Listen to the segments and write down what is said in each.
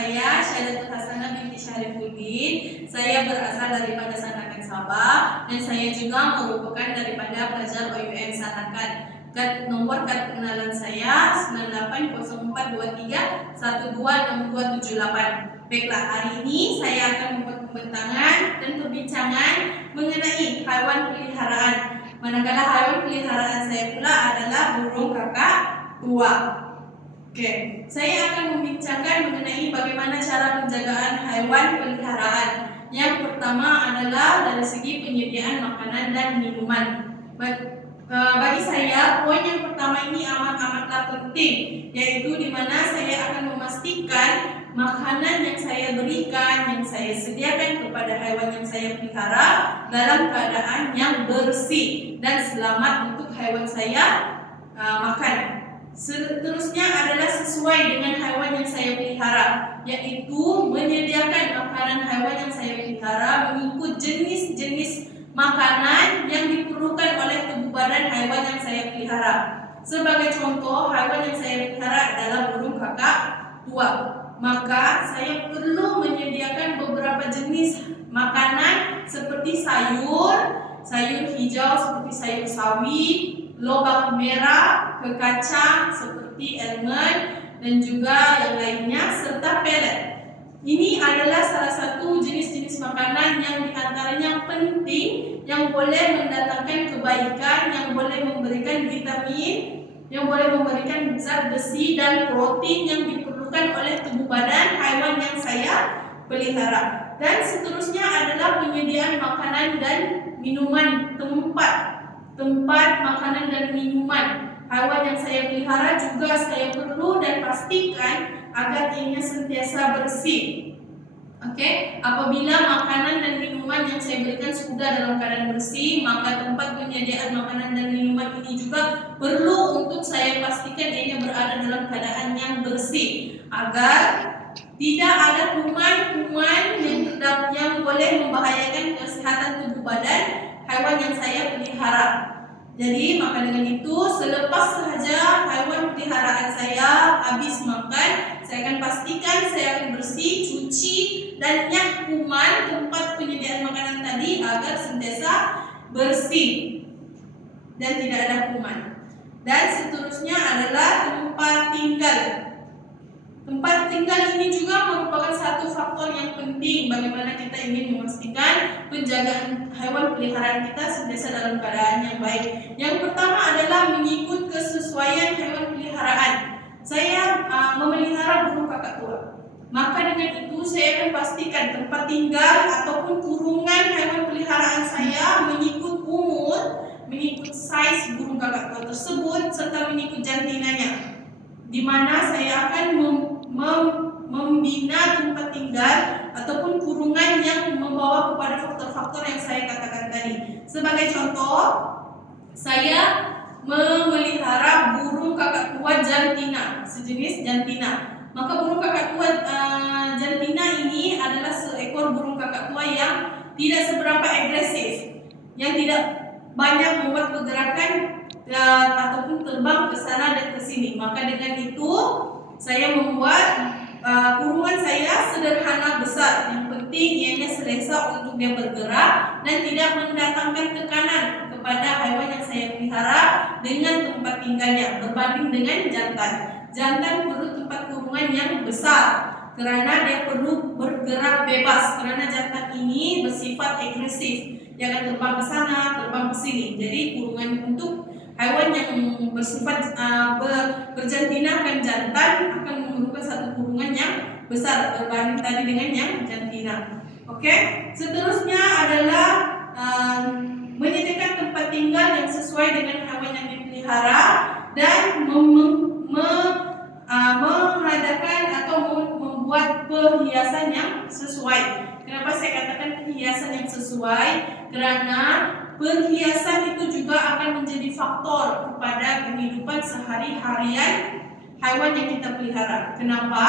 saya Syahdatul Hasanah binti Syarifuddin. Saya berasal daripada Sandakan Sabah dan saya juga merupakan daripada pelajar OUM Sandakan. Nomor kad pengenalan saya 980423126278. Baiklah, hari ini saya akan membuat pembentangan dan perbincangan mengenai haiwan peliharaan. Manakala haiwan peliharaan saya pula adalah burung kakak tua. Oke, saya akan membincangkan mengenai bagaimana cara penjagaan haiwan peliharaan. Yang pertama adalah dari segi penyediaan makanan dan minuman. Bagi saya, poin yang pertama ini amat-amatlah penting, yaitu di mana saya akan memastikan makanan yang saya berikan, yang saya sediakan kepada haiwan yang saya pelihara dalam keadaan yang bersih dan selamat untuk haiwan saya makan. Seterusnya adalah sesuai dengan haiwan yang saya pelihara, yaitu menyediakan makanan haiwan yang saya pelihara mengikut jenis-jenis makanan yang diperlukan oleh tubuh badan haiwan yang saya pelihara. Sebagai contoh, haiwan yang saya pelihara adalah burung kakak tua. Maka saya perlu menyediakan beberapa jenis makanan seperti sayur hijau seperti sayur sawi, lobak merah, kekacang seperti almond dan juga yang lainnya serta pelet. Ini adalah salah satu jenis-jenis makanan yang diantaranya penting, yang boleh mendatangkan kebaikan, yang boleh memberikan vitamin, yang boleh memberikan zat besi dan protein yang diperlukan oleh tubuh badan haiwan yang saya pelihara. Dan seterusnya adalah penyediaan makanan dan minuman, tempat makanan dan minuman haiwan yang saya pelihara juga saya perlu dan pastikan agar ianya sentiasa bersih. Oke, apabila makanan dan minuman yang saya berikan sudah dalam keadaan bersih, maka tempat penyediaan makanan dan minuman ini juga perlu untuk saya pastikan ianya berada dalam keadaan yang bersih agar tidak ada kuman-kuman yang boleh membahayakan kesehatan tubuh badan haiwan yang saya pelihara. Jadi maka dengan itu, selepas sahaja haiwan peliharaan saya habis makan, saya akan pastikan saya akan bersih, cuci dan nyak kuman tempat penyediaan makanan tadi agar sentiasa bersih dan tidak ada kuman. Dan seterusnya adalah tempat tinggal. Tempat tinggal ini juga merupakan satu faktor yang penting bagaimana kita ingin memastikan penjagaan haiwan peliharaan kita sentiasa dalam keadaan yang baik. Yang pertama adalah mengikut kesesuaian haiwan peliharaan. Saya memelihara burung kakak tua. Maka dengan itu saya akan pastikan tempat tinggal ataupun kurungan haiwan peliharaan saya mengikut umur, mengikut size burung kakak tua tersebut serta mengikut jantinanya. Di mana saya akan membina tempat tinggal ataupun kurungan yang membawa kepada faktor-faktor yang saya katakan tadi. Sebagai contoh, saya memelihara burung kakak tua jantina, sejenis jantina. Maka burung kakak tua jantina ini adalah seekor burung kakak tua yang tidak seberapa agresif, yang tidak banyak membuat pergerakan ataupun terbang ke sana dan ke sini. Maka dengan itu saya membuat kurungan saya sederhana besar. Yang penting ianya selesa untuk dia bergerak dan tidak mendatangkan tekanan kepada haiwan yang saya pelihara dengan tempat tinggalnya berbanding dengan jantan. Jantan perlu tempat kurungan yang besar karena dia perlu bergerak bebas, karena jantan ini bersifat agresif. Dia akan terbang ke sana, terbang ke sini. Jadi kurungan untuk haiwan yang bersifat berjantinakan jantan akan memerlukan satu kurungan yang besar berbanding tadi dengan yang jantina. Oke, seterusnya adalah menyediakan tempat tinggal yang sesuai dengan haiwan yang dipelihara dan mengadakan atau membuat perhiasan yang sesuai. Kenapa saya katakan perhiasan yang sesuai? Karena perhiasan itu juga akan menjadi faktor kepada kehidupan sehari-harian haiwan yang kita pelihara. Kenapa?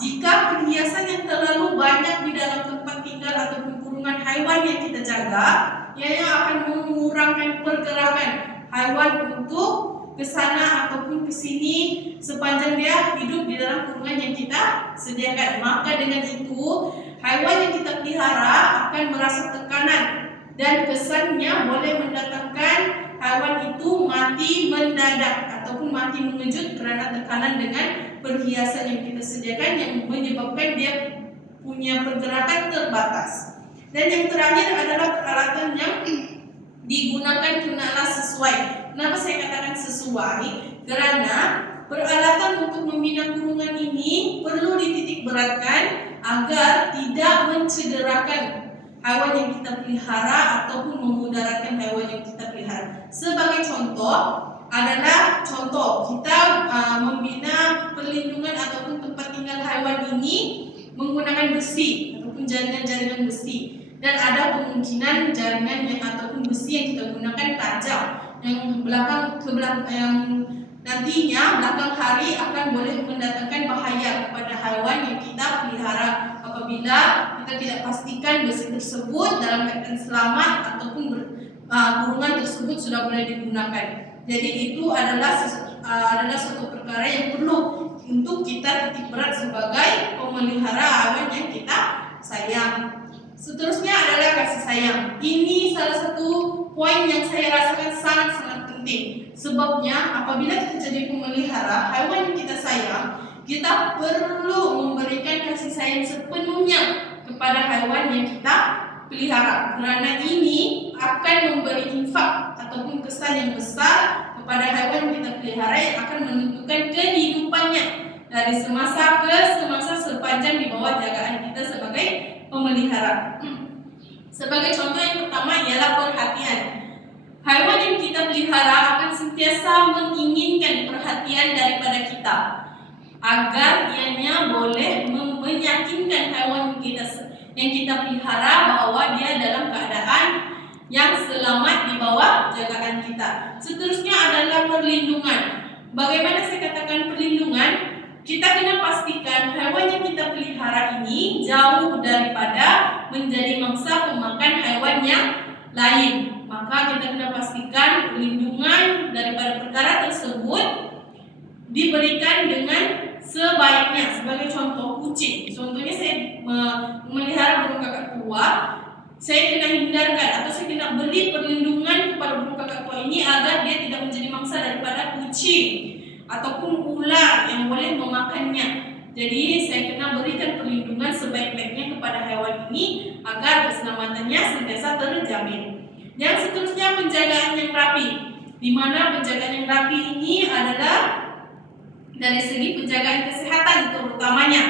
Jika perhiasan yang terlalu banyak di dalam tempat tinggal ataupun kurungan haiwan yang kita jaga, ia akan mengurangkan pergerakan haiwan untuk ke sana ataupun ke sini sepanjang dia hidup di dalam kurungan yang kita sediakan. Maka dengan itu haiwan yang kita pelihara akan merasa tekanan dan kesannya boleh mendatangkan haiwan itu mati mendadak ataupun mati mengejut kerana tekanan dengan perhiasan yang kita sediakan yang menyebabkan dia punya pergerakan terbatas. Dan yang terakhir adalah peralatan yang digunakan kenalah sesuai. Kenapa saya katakan sesuai? Kerana peralatan untuk membina kurungan ini perlu dititik beratkan agar tidak mencederakan haiwan yang kita pelihara ataupun memudaratkan haiwan yang kita pelihara. Sebagai contoh adalah kita membina perlindungan ataupun tempat tinggal haiwan ini menggunakan besi ataupun jaringan-jaringan besi. Dan ada kemungkinan jaringan yang ataupun besi yang kita gunakan tajam yang yang nantinya belakang hari akan boleh mendatangkan bahaya kepada haiwan yang kita pelihara apabila kita tidak pastikan besi tersebut dalam keadaan selamat ataupun kurungan tersebut sudah boleh digunakan. Jadi itu adalah suatu perkara yang perlu untuk kita titik berat sebagai pemelihara haiwan yang kita sayang. Seterusnya adalah kasih sayang. Ini salah satu poin yang saya rasakan sangat-sangat penting. Sebabnya apabila kita jadi pemelihara haiwan yang kita sayang, kita perlu memberikan kasih sayang sepenuhnya kepada haiwan yang kita pelihara. Kerana ini akan memberi infak ataupun kesan yang besar kepada haiwan yang kita pelihara yang akan menentukan kehidupannya dari semasa ke semasa sepanjang di bawah jagaan kita sebagai pemelihara. Sebagai contoh yang pertama ialah perhatian. Haiwan yang kita pelihara akan sentiasa menginginkan perhatian daripada kita agar ianya boleh meyakinkan haiwan yang kita pelihara bahawa dia dalam keadaan yang selamat di bawah jagaan kita. Seterusnya adalah perlindungan. Bagaimana saya katakan perlindungan? Kita kena pastikan haiwan yang kita pelihara ini jauh daripada menjadi mangsa pemakan haiwan yang lain. Maka kita kena pastikan perlindungan daripada perkara tersebut diberikan dengan sebaiknya. Sebagai contoh kucing. Contohnya saya memelihara burung kakak tua, saya kena hindarkan atau saya kena beri perlindungan kepada burung kakak tua ini agar dia tidak menjadi mangsa daripada kucing ataupun ular yang boleh memakannya. Jadi saya kena berikan perlindungan sebaik-baiknya kepada haiwan ini agar keselamatannya sentiasa terjamin. Yang seterusnya penjagaan yang rapi. Di mana penjagaan yang rapi ini adalah dari segi penjagaan kesehatan terutamanya.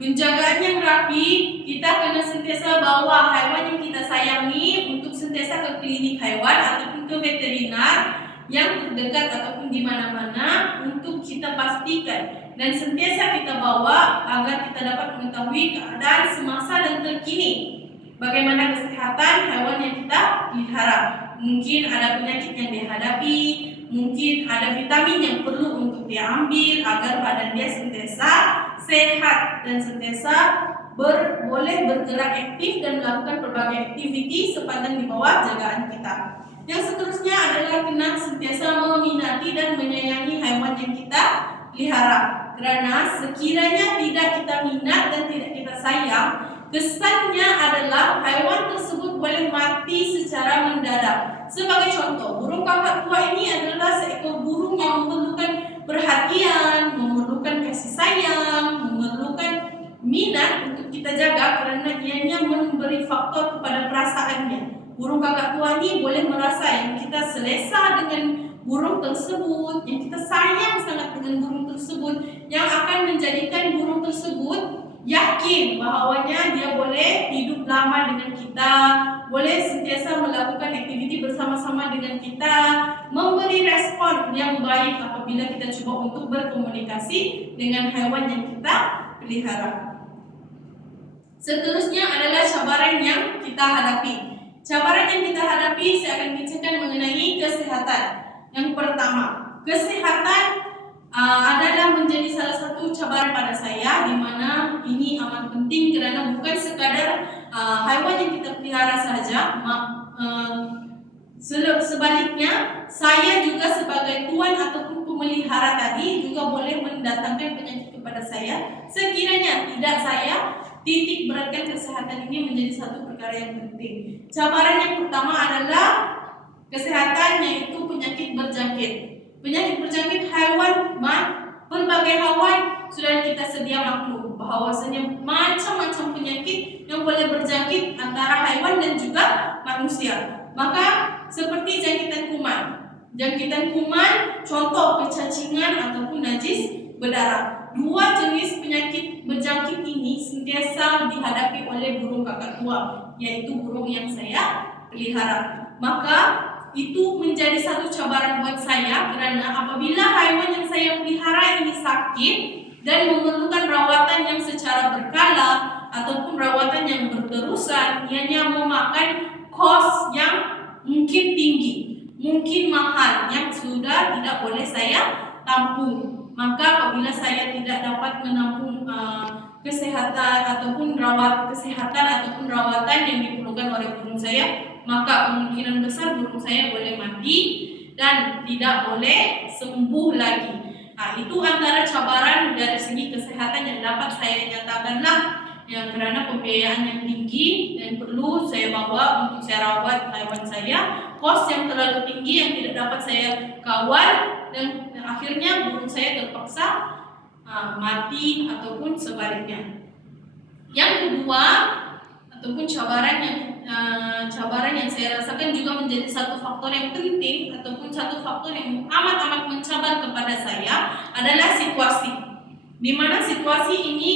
Penjagaan yang rapi, kita kena sentiasa bawa haiwan yang kita sayangi untuk sentiasa ke klinik haiwan ataupun ke veterinar yang terdekat ataupun di mana-mana untuk kita pastikan dan sentiasa kita bawa agar kita dapat mengetahui keadaan semasa dan terkini bagaimana kesehatan haiwan yang kita pelihara. Mungkin ada penyakit yang dihadapi, mungkin ada vitamin yang perlu untuk diambil agar badan dia sentiasa sehat dan sentiasa boleh bergerak aktif dan melakukan berbagai aktiviti sepanjang di bawah jagaan kita. Yang seterusnya adalah kena sentiasa meminati dan menyayangi haiwan yang kita pelihara. Kerana sekiranya tidak kita minat dan tidak kita sayang, kesannya adalah haiwan tersebut boleh mati secara mendadak. Sebagai contoh, burung kakak tua ini adalah seekor burung yang memerlukan perhatian, memerlukan kasih sayang, memerlukan minat untuk kita jaga kerana ianya memberi faktor kepada perasaannya. Burung kakak tua ini boleh merasa yang kita selesa dengan burung tersebut, yang kita sayang sangat dengan burung tersebut, yang akan menjadikan burung tersebut yakin bahawanya dia boleh hidup lama dengan kita, boleh sentiasa melakukan aktiviti bersama-sama dengan kita, memberi respon yang baik apabila kita cuba untuk berkomunikasi dengan haiwan yang kita pelihara. Seterusnya adalah cabaran yang kita hadapi. Cabaran yang kita hadapi saya akan bincangkan mengenai kesehatan. Yang pertama, kesehatan adalah menjadi salah satu cabaran pada saya, di mana ini amat penting kerana bukan sekadar haiwan yang kita pelihara sahaja. Sebaliknya, saya juga sebagai tuan ataupun pemelihara tadi juga boleh mendatangkan penyakit kepada saya sekiranya tidak saya titik beratkan kesehatan ini menjadi satu perkara yang penting. Cabaran yang pertama adalah kesehatan, yaitu penyakit berjangkit. Penyakit berjangkit hewan, berbagai hewan sudah kita sedia maklum bahwasanya macam-macam penyakit yang boleh berjangkit antara hewan dan juga manusia. Maka seperti jangkitan kuman. Jangkitan kuman contoh pecacingan ataupun najis berdarah. Dua jenis penyakit berjangkit ini sentiasa dihadapi oleh burung kakak tua, yaitu burung yang saya pelihara. Maka itu menjadi satu cabaran buat saya, karena apabila hewan yang saya pelihara ini sakit dan memerlukan rawatan yang secara berkala ataupun rawatan yang berterusan, ianya memakan kos yang mungkin tinggi, mungkin mahal, yang sudah tidak boleh saya tampung. Maka apabila saya tidak dapat menampung kesehatan ataupun rawatan yang diperlukan oleh burung saya, maka kemungkinan besar burung saya boleh mati dan tidak boleh sembuh lagi. Nah, itu antara cabaran dari segi kesehatan yang dapat saya nyatakanlah, ya, karena pembiayaan yang tinggi dan perlu saya bawa untuk saya rawat hewan saya, kos yang terlalu tinggi yang tidak dapat saya kawal, dan akhirnya burung saya terpaksa mati ataupun sebaliknya. Yang kedua ataupun cabaran yang saya rasakan juga menjadi satu faktor yang penting ataupun satu faktor yang amat mencabar kepada saya adalah situasi. Di mana situasi ini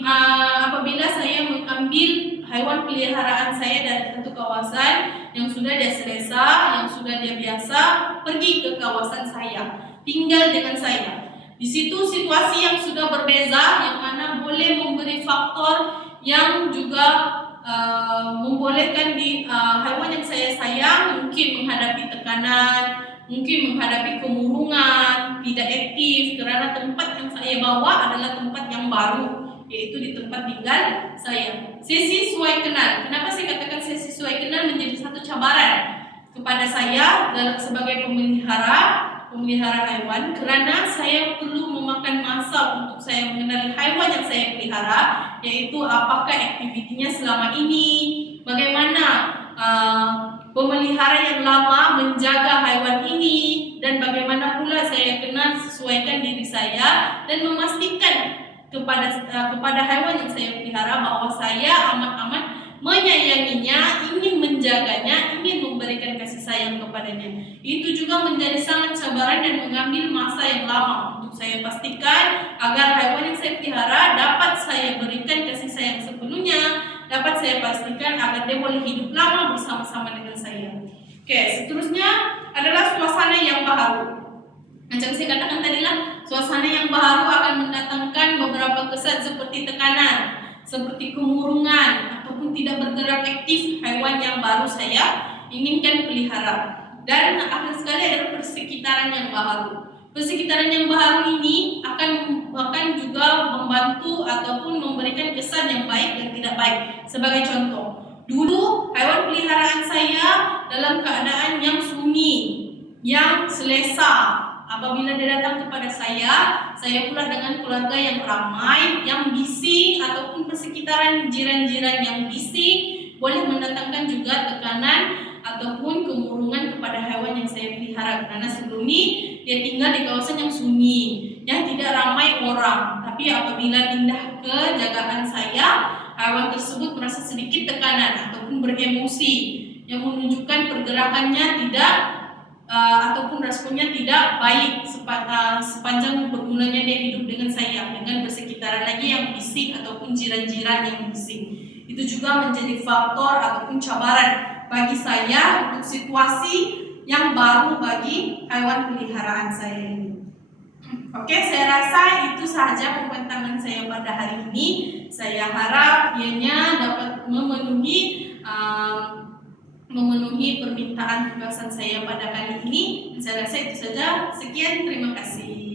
apabila saya mengambil hewan peliharaan saya dari satu kawasan yang sudah dia selesa, yang sudah dia biasa, pergi ke kawasan saya, tinggal dengan saya. Di situ situasi yang sudah berbeza, yang mana boleh memberi faktor yang juga membolehkan hewan yang saya sayang mungkin menghadapi tekanan, mungkin menghadapi kemurungan, tidak aktif, karena tempat yang saya bawa adalah tempat yang baru, yaitu di tempat tinggal saya. Sesi sesuai kenal. Kenapa saya katakan sesi sesuai kenal menjadi satu cabaran kepada saya sebagai pemelihara hewan, karena saya perlu memakan masa untuk saya mengenali hewan yang saya pelihara, yaitu apakah aktivitinya selama ini, bagaimana pemelihara yang lama menjaga hewan ini, dan bagaimana pula saya kenal sesuaikan diri saya dan memastikan kepada hewan yang saya pelihara bahwa saya amat menyayanginya, ingin menjaganya, ingin memberikan kasih sayang kepadanya. Itu juga menjadi sangat cabaran dan mengambil masa yang lama untuk saya pastikan agar hewan yang saya pelihara dapat saya berikan kasih sayang sepenuhnya, dapat saya pastikan agar dia boleh hidup lama bersama-sama dengan saya. Oke, seterusnya adalah suasana yang baru. Macam saya katakan tadi lah, suasana yang baru akan mendatangkan beberapa kesan seperti tekanan, seperti kemurungan, ataupun tidak bergerak aktif hewan yang baru saya inginkan pelihara. Dan akhir sekali adalah persekitaran yang baru. Persekitaran yang baru ini akan juga membantu ataupun memberikan kesan yang baik dan tidak baik. Sebagai contoh, dulu hewan peliharaan saya dalam keadaan yang sunyi, yang selesa. Apabila dia datang kepada saya pula dengan keluarga yang ramai, yang bising, ataupun persekitaran jiran-jiran yang bising, boleh mendatangkan juga tekanan ataupun kemurungan kepada hewan yang saya pelihara. Karena sebelum ini dia tinggal di kawasan yang sunyi, yang tidak ramai orang. Tapi apabila pindah ke jagaan saya, hewan tersebut merasa sedikit tekanan ataupun beremosi, yang menunjukkan pergerakannya tidak ataupun responnya tidak baik sepanjang bergulanya dia hidup dengan saya, dengan bersekitaran lagi yang bising ataupun jiran-jiran yang bising. Itu juga menjadi faktor ataupun cabaran bagi saya untuk situasi yang baru bagi hewan peliharaan saya ini. Oke, saya rasa itu sahaja pembentangan saya pada hari ini. Saya harap ianya dapat memenuhi permintaan tugasan saya pada kali ini. Saya rasa itu saja. Sekian, terima kasih.